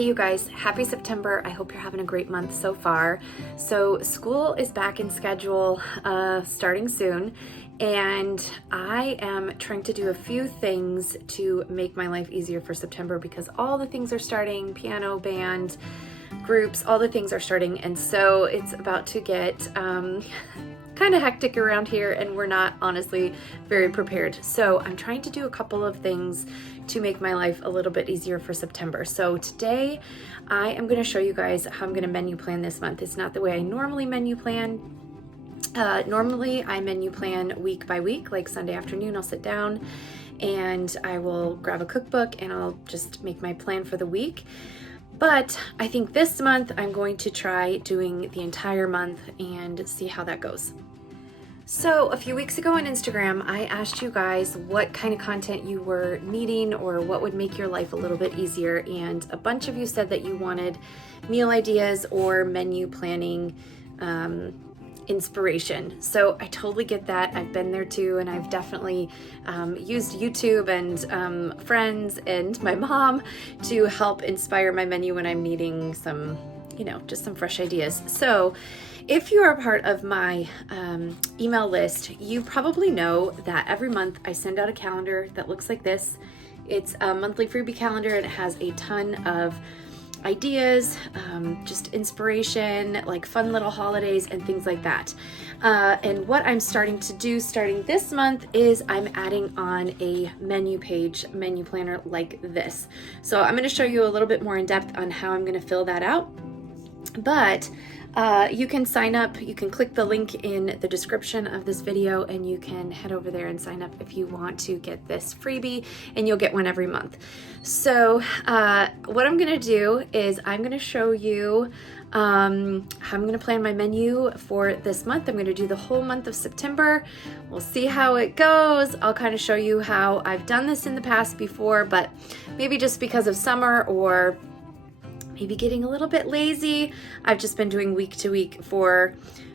Hey you guys, happy September. I hope you're having a great month so far. So school is back in schedule starting soon, and I am trying to do a few things to make my life easier for September because all the things are starting, piano, band, groups, all the things are starting, and so it's about to get kind of hectic around here, and we're not honestly very prepared. So I'm trying to do a couple of things to make my life a little bit easier for September. So today I am going to show you guys how I'm going to menu plan this month. It's not the way I normally menu plan. Normally I menu plan week by week, like Sunday afternoon I'll sit down and I will grab a cookbook and I'll just make my plan for the week. But I think this month I'm going to try doing the entire month and see how that goes. So a few weeks ago on Instagram, I asked you guys what kind of content you were needing or what would make your life a little bit easier. And a bunch of you said that you wanted meal ideas or menu planning inspiration. So I totally get that. I've been there too. And I've definitely used YouTube and friends and my mom to help inspire my menu when I'm needing some, just some fresh ideas. So if you are a part of my email list, you probably know that every month I send out a calendar that looks like this. It's a monthly freebie calendar and it has a ton of ideas, just inspiration, like fun little holidays and things like that. And what I'm starting to do starting this month is I'm adding on a menu page, menu planner like this. So I'm going to show you a little bit more in depth on how I'm going to fill that out. But you can sign up, you can click the link in the description of this video and you can head over there and sign up if you want to get this freebie, and you'll get one every month. So what I'm gonna do is I'm gonna show you how I'm gonna plan my menu for this month. I'm gonna do the whole month of September. We'll see how it goes. I'll kind of show you how I've done this in the past before, but maybe just because of summer or maybe getting a little bit lazy, I've just been doing week to week for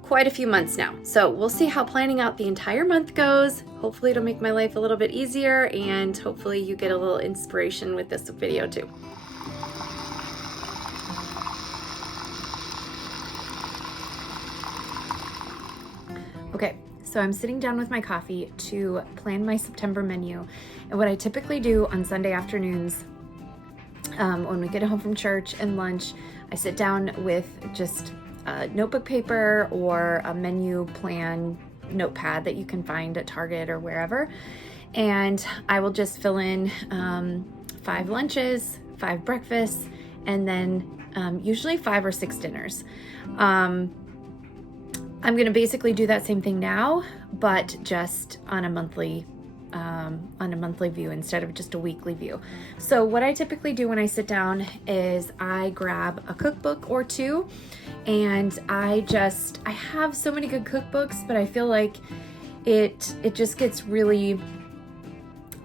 quite a few months now. So we'll see how planning out the entire month goes. Hopefully it'll make my life a little bit easier, and hopefully you get a little inspiration with this video too. Okay, so I'm sitting down with my coffee to plan my September menu. And what I typically do on Sunday afternoons, when we get home from church and lunch, I sit down with just notebook paper or a menu plan notepad that you can find at Target or wherever. And I will just fill in 5 lunches, 5 breakfasts, and then usually 5 or 6 dinners. I'm gonna basically do that same thing now, but just on a monthly view instead of just a weekly view. So what I typically do when I sit down is I grab a cookbook or two, and I have so many good cookbooks, but I feel like it just gets really,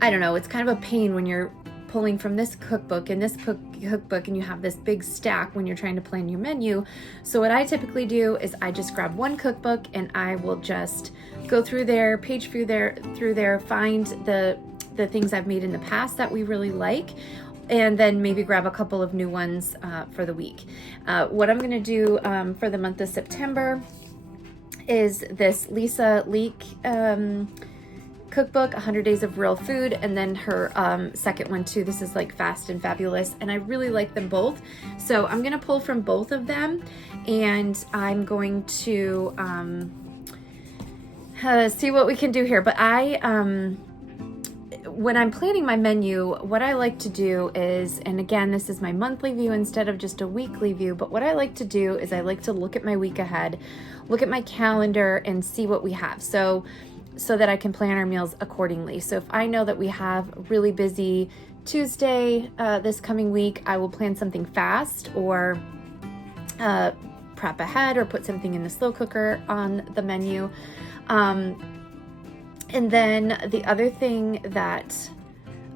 I don't know, it's kind of a pain when you're pulling from this cookbook and this cookbook and you have this big stack when you're trying to plan your menu. So what I typically do is I just grab one cookbook and I will just go through there, page through there, find the things I've made in the past that we really like, and then maybe grab a couple of new ones for the week. What I'm gonna do for the month of September is this Lisa Leek cookbook, 100 Days of Real Food, and then her second one too. This is like Fast and Fabulous, and I really like them both. So I'm gonna pull from both of them, and I'm going to see what we can do here. But when I'm planning my menu, what I like to do is, and again, this is my monthly view instead of just a weekly view, but what I like to do is I like to look at my week ahead, look at my calendar and see what we have. So that I can plan our meals accordingly. So if I know that we have a really busy Tuesday this coming week, I will plan something fast or prep ahead or put something in the slow cooker on the menu. And then the other thing that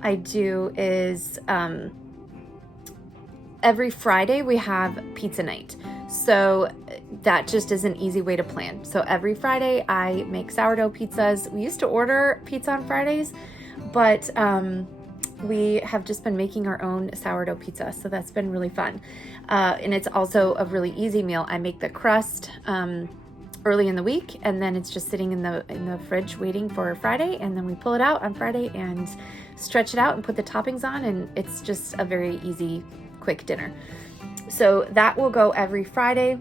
I do is every Friday we have pizza night. So that just is an easy way to plan. So every Friday I make sourdough pizzas. We used to order pizza on Fridays, but we have just been making our own sourdough pizza, so that's been really fun. And it's also a really easy meal. I make the crust early in the week, and then it's just sitting in the fridge waiting for Friday, and then we pull it out on Friday and stretch it out and put the toppings on, and it's just a very easy, quick dinner. So that will go every Friday.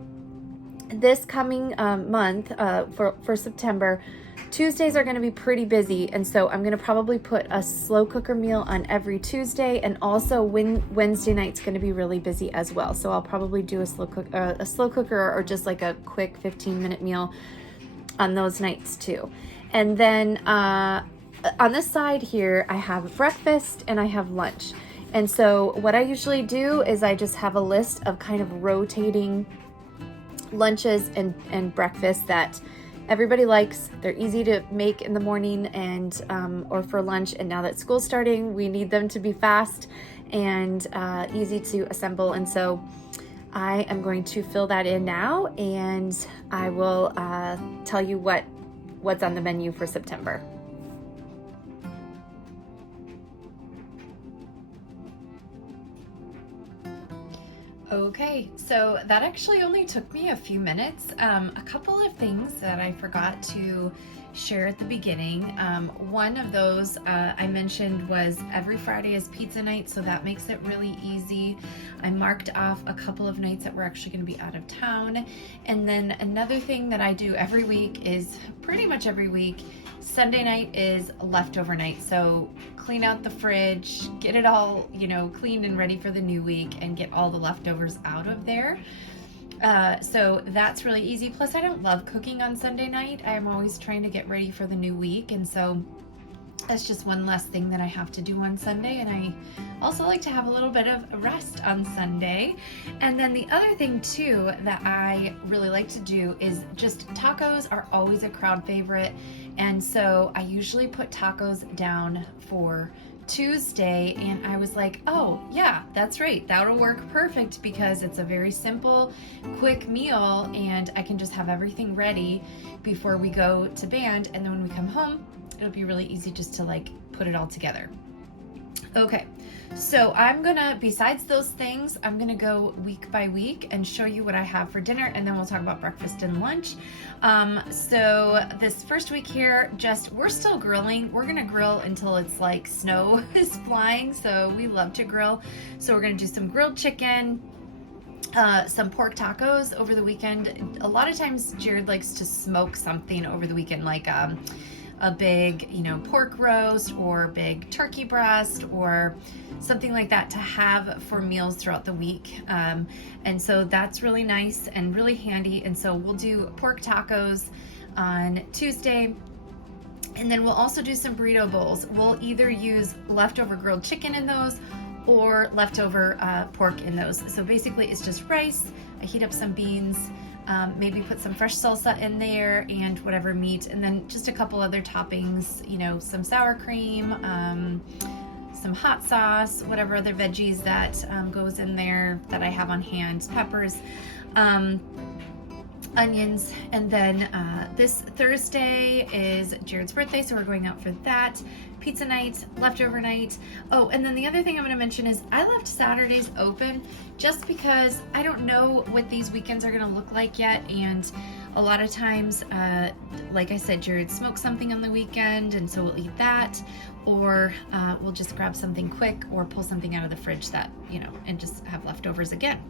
This coming month for September, Tuesdays are going to be pretty busy, and so I'm going to probably put a slow cooker meal on every Tuesday, and also Wednesday night's going to be really busy as well. So I'll probably do a slow cooker or just like a quick 15-minute meal on those nights too. And then on this side here, I have breakfast and I have lunch. And so what I usually do is I just have a list of kind of rotating lunches and breakfasts that everybody likes. They're easy to make in the morning and or for lunch. And now that school's starting, we need them to be fast and easy to assemble. And so I am going to fill that in now, and I will tell you what's on the menu for September. Okay, so that actually only took me a few minutes. A couple of things that I forgot to share at the beginning. One of those I mentioned was every Friday is pizza night, so that makes it really easy. I marked off a couple of nights that we're actually going to be out of town. And then another thing that I do every week is pretty much every week, Sunday night is leftover night. So clean out the fridge, get it all, cleaned and ready for the new week, and get all the leftovers out of there. So that's really easy. Plus, I don't love cooking on Sunday night. I'm always trying to get ready for the new week, and so that's just one less thing that I have to do on Sunday. And I also like to have a little bit of rest on Sunday. And then the other thing too that I really like to do is just tacos are always a crowd favorite. And so I usually put tacos down for Tuesday, and I was like, oh yeah, that's right, that'll work perfect because it's a very simple, quick meal, and I can just have everything ready before we go to band, and then when we come home, it'll be really easy just to put it all together. Okay, so I'm gonna, besides those things, I'm gonna go week by week and show you what I have for dinner, and then we'll talk about breakfast and lunch. So this first week here, we're still grilling. We're gonna grill until it's like snow is flying, so we love to grill. So we're gonna do some grilled chicken, some pork tacos over the weekend. A lot of times Jared likes to smoke something over the weekend, like a big, pork roast or big turkey breast or something like that to have for meals throughout the week. And so that's really nice and really handy. And so we'll do pork tacos on Tuesday. And then we'll also do some burrito bowls. We'll either use leftover grilled chicken in those or leftover pork in those. So basically it's just rice. I heat up some beans, maybe put some fresh salsa in there and whatever meat, and then just a couple other toppings, some sour cream, some hot sauce, whatever other veggies that goes in there that I have on hand, peppers, onions. And then this Thursday is Jared's birthday, so we're going out for that. Pizza night, leftover night. Oh, and then the other thing I'm going to mention is I left Saturdays open just because I don't know what these weekends are going to look like yet. And a lot of times, like I said, Jared smokes something on the weekend, and so we'll eat that, or we'll just grab something quick or pull something out of the fridge that, and just have leftovers again.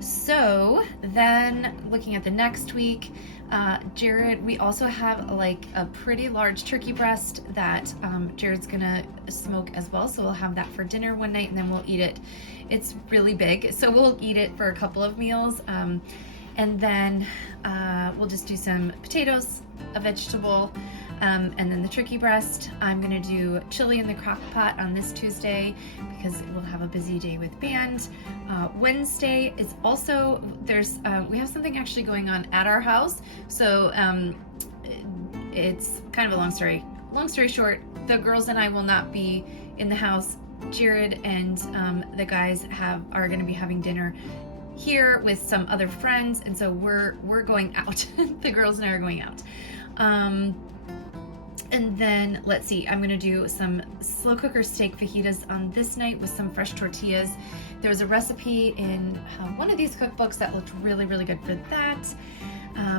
So then looking at the next week, Jared, we also have a pretty large turkey breast that Jared's gonna smoke as well. So we'll have that for dinner one night, and then we'll eat it. It's really big, so we'll eat it for a couple of meals. And then we'll just do some potatoes, a vegetable, and then the turkey breast. I'm gonna do chili in the crock pot on this Tuesday because we'll have a busy day with band. Wednesday is also, we have something actually going on at our house. So it's kind of a long story. Long story short, the girls and I will not be in the house. Jared and the guys are gonna be having dinner here with some other friends, and so we're going out. The girls and I are going out. And then let's see, I'm gonna do some slow cooker steak fajitas on this night with some fresh tortillas. There was a recipe in one of these cookbooks that looked really, really good for that.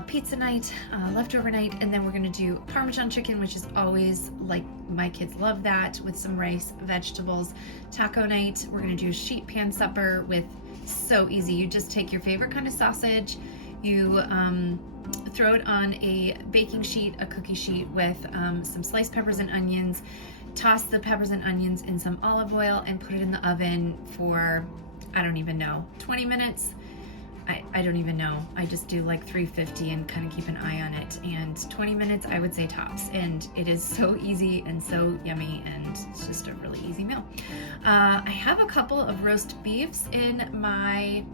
Pizza night, leftover night, and then we're gonna do Parmesan chicken, which is always, like, my kids love that, with some rice, vegetables. Taco night, we're gonna do a sheet pan supper with, so easy, you just take your favorite kind of sausage, you throw it on a baking sheet, a cookie sheet with some sliced peppers and onions, toss the peppers and onions in some olive oil and put it in the oven for, I don't even know, 20 minutes. I don't even know. I just do like 350 and kind of keep an eye on it. And 20 minutes, I would say tops. And it is so easy and so yummy, and it's just a really easy meal. I have a couple of roast beefs in my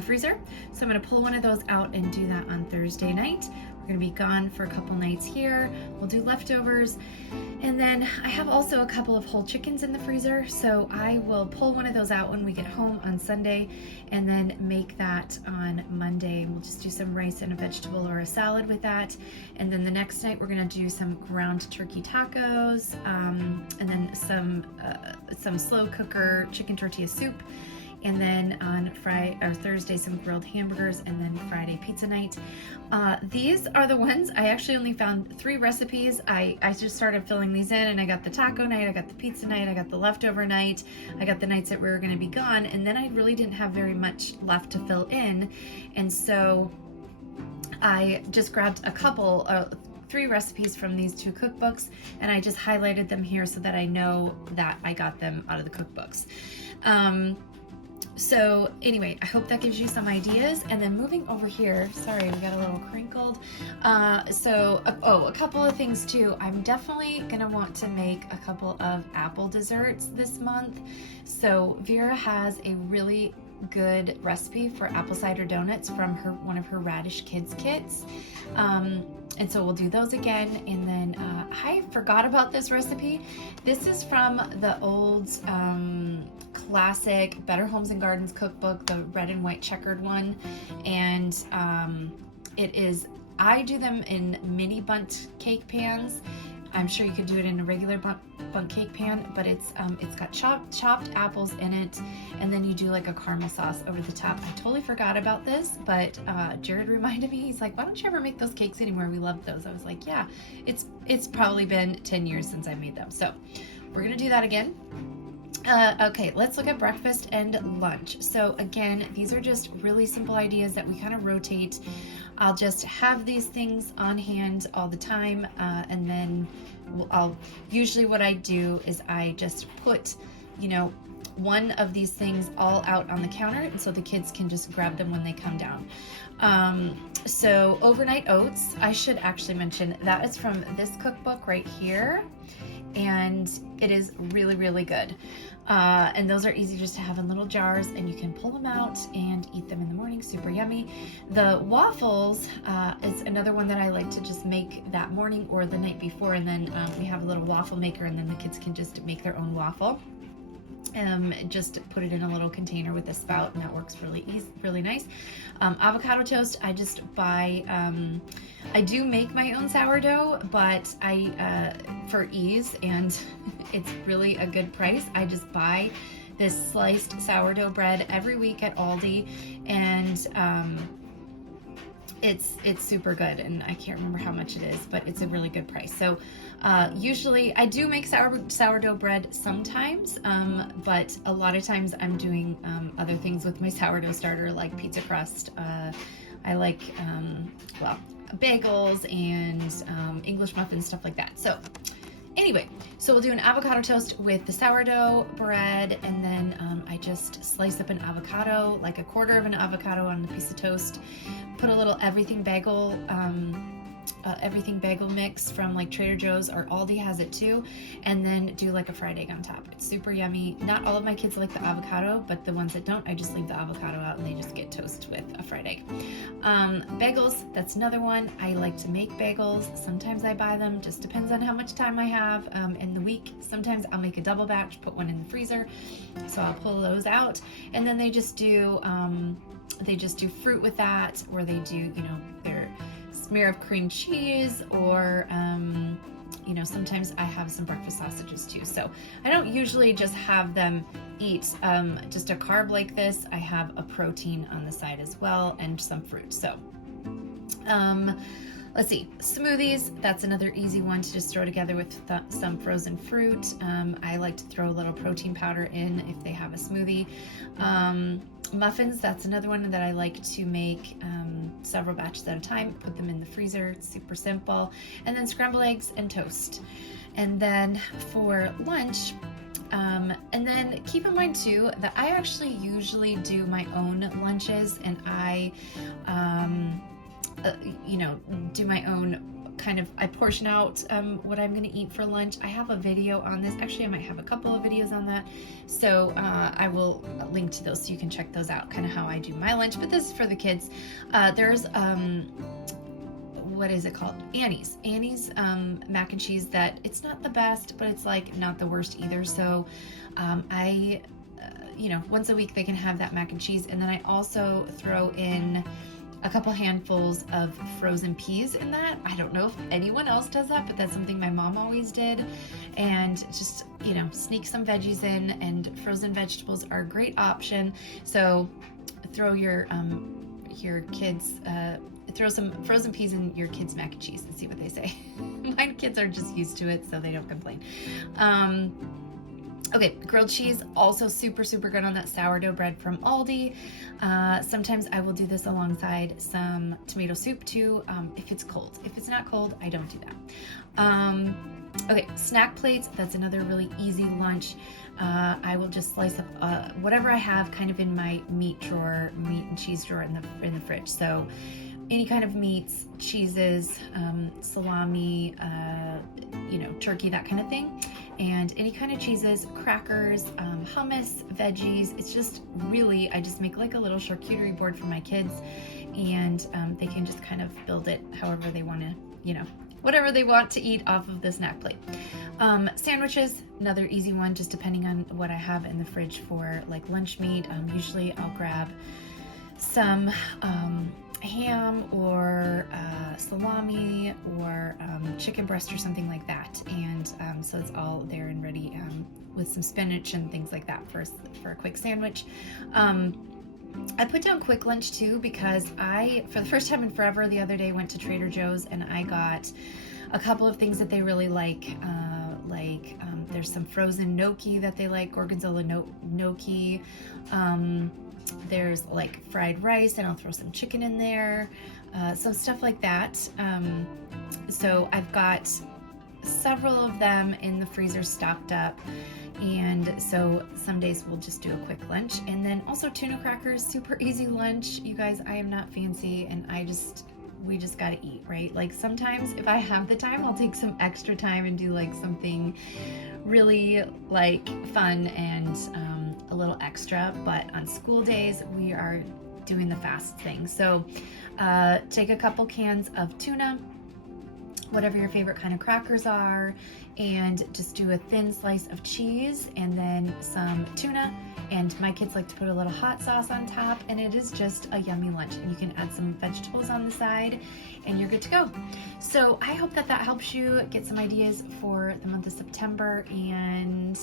freezer, so I'm gonna pull one of those out and do that on Thursday night. We're gonna be gone for a couple nights here. We'll do leftovers. And then I have also a couple of whole chickens in the freezer, so I will pull one of those out when we get home on Sunday and then make that on Monday. We'll just do some rice and a vegetable or a salad with that. And then the next night we're gonna do some ground turkey tacos, and then some slow cooker chicken tortilla soup. And then on Thursday, some grilled hamburgers, and then Friday pizza night. These are the ones, I actually only found 3 recipes. I just started filling these in, and I got the taco night, I got the pizza night, I got the leftover night, I got the nights that we were gonna be gone, and then I really didn't have very much left to fill in. And so I just grabbed a couple, 3 recipes from these 2 cookbooks, and I just highlighted them here so that I know that I got them out of the cookbooks. So anyway, I hope that gives you some ideas. And then moving over here, sorry, we got a little crinkled. A couple of things too. I'm definitely gonna want to make a couple of apple desserts this month. So Vera has a really good recipe for apple cider donuts from one of her Radish Kids kits. And so we'll do those again. And then I forgot about this recipe. This is from the old classic Better Homes and Gardens cookbook, the red and white checkered one. And I do them in mini bundt cake pans. I'm sure you could do it in a regular bundt cake pan, but it's got chopped apples in it, and then you do like a caramel sauce over the top. I totally forgot about this, but Jared reminded me. He's like, "Why don't you ever make those cakes anymore? We love those." I was like, "Yeah, it's probably been 10 years since I made them." So we're gonna do that again. Okay, let's look at breakfast and lunch. So again, these are just really simple ideas that we kind of rotate. I'll just have these things on hand all the time, and then usually what I do is I just put, one of these things all out on the counter, and so the kids can just grab them when they come down. So overnight oats, I should actually mention that is from this cookbook right here, and it is really, really good. And those are easy just to have in little jars, and you can pull them out and eat them in the morning. Super yummy. The waffles is another one that I like to just make that morning or the night before, and then we have a little waffle maker, and then the kids can just make their own waffle. Just put it in a little container with a spout, and that works really easy, really nice. Avocado toast, I just buy, I do make my own sourdough, but for ease, and it's really a good price, I just buy this sliced sourdough bread every week at Aldi, and it's super good, and I can't remember how much it is, but it's a really good price. So usually I do make sourdough bread sometimes, but a lot of times I'm doing other things with my sourdough starter, like pizza crust. I like bagels and English muffins, stuff like that. So anyway, so we'll do an avocado toast with the sourdough bread, and then I just slice up an avocado, like a quarter of an avocado on a piece of toast, put a little everything bagel mix from like Trader Joe's, or Aldi has it too, and then do like a fried egg on top. It's super yummy. Not all of my kids like the avocado, but the ones that don't, I just leave the avocado out and they just get toast with a fried egg. Bagels, that's another one. I like to make bagels. Sometimes I buy them, just depends on how much time I have in the week. Sometimes I'll make a double batch, put one in the freezer, so I'll pull those out, and then they just do fruit with that, or they do, their smear of cream cheese, or you know, sometimes I have some breakfast sausages too. So I don't usually just have them eat just a carb like this. I have a protein on the side as well, and some fruit. So let's see, smoothies, that's another easy one to just throw together with some frozen fruit. I like to throw a little protein powder in if they have a smoothie. Muffins, that's another one that I like to make several batches at a time, put them in the freezer, it's super simple. And then scrambled eggs and toast. And then for lunch, and then keep in mind too that I actually usually do my own lunches, and I you know, do my own kind of, I portion out what I'm going to eat for lunch. I have a video on this. Actually, I might have a couple of videos on that. So I will link to those so you can check those out, kind of how I do my lunch. But this is for the kids. There's, what is it called? Annie's mac and cheese, that it's not the best, but it's like not the worst either. So you know, once a week they can have that mac and cheese. And then I also throw in a couple handfuls of frozen peas in that. I don't know if anyone else does that, but that's something my mom always did. And just, you know, sneak some veggies in, and frozen vegetables are a great option. So throw your kids, throw some frozen peas in your kids' mac and cheese and see what they say. My kids are just used to it, so they don't complain. Okay, grilled cheese, also super good on that sourdough bread from Aldi. Sometimes I will do this alongside some tomato soup too, if it's cold. If it's not cold, I don't do that. Okay, snack plates, that's another really easy lunch. I will just slice up whatever I have kind of in my meat and cheese drawer in the fridge. So any kind of meats, cheeses, salami, you know, turkey, that kind of thing. And any kind of cheeses, crackers, hummus, veggies. It's just really, I just make like a little charcuterie board for my kids, and they can just kind of build it however they want to, you know, whatever they want to eat off of the snack plate. Sandwiches, another easy one, just depending on what I have in the fridge for like lunch meat. Usually I'll grab some ham or salami or chicken breast or something like that, and so it's all there and ready with some spinach and things like that for a quick sandwich. I put down quick lunch too, because I, for the first time in forever, the other day went to Trader Joe's and I got a couple of things that they really like there's some frozen gnocchi that they like, gorgonzola gnocchi. There's like fried rice, and I'll throw some chicken in there, some stuff like that. So I've got several of them in the freezer stocked up, and so some days we'll just do a quick lunch. And then also tuna crackers, super easy lunch. You guys, I am not fancy, and we just gotta eat, right? Like sometimes if I have the time, I'll take some extra time and do like something really like fun and a little extra, but on school days we are doing the fast thing. So take a couple cans of tuna, whatever your favorite kind of crackers are, and just do a thin slice of cheese and then some tuna. And my kids like to put a little hot sauce on top, and it is just a yummy lunch. And you can add some vegetables on the side and you're good to go. So I hope that helps you get some ideas for the month of September, and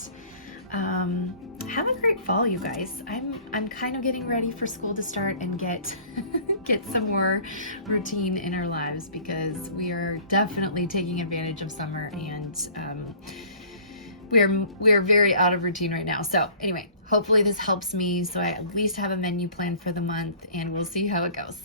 have a great fall, you guys. I'm kind of getting ready for school to start and get some more routine in our lives, because we are definitely taking advantage of summer, and we are very out of routine right now. So anyway, hopefully this helps me, so I at least have a menu plan for the month, and we'll see how it goes.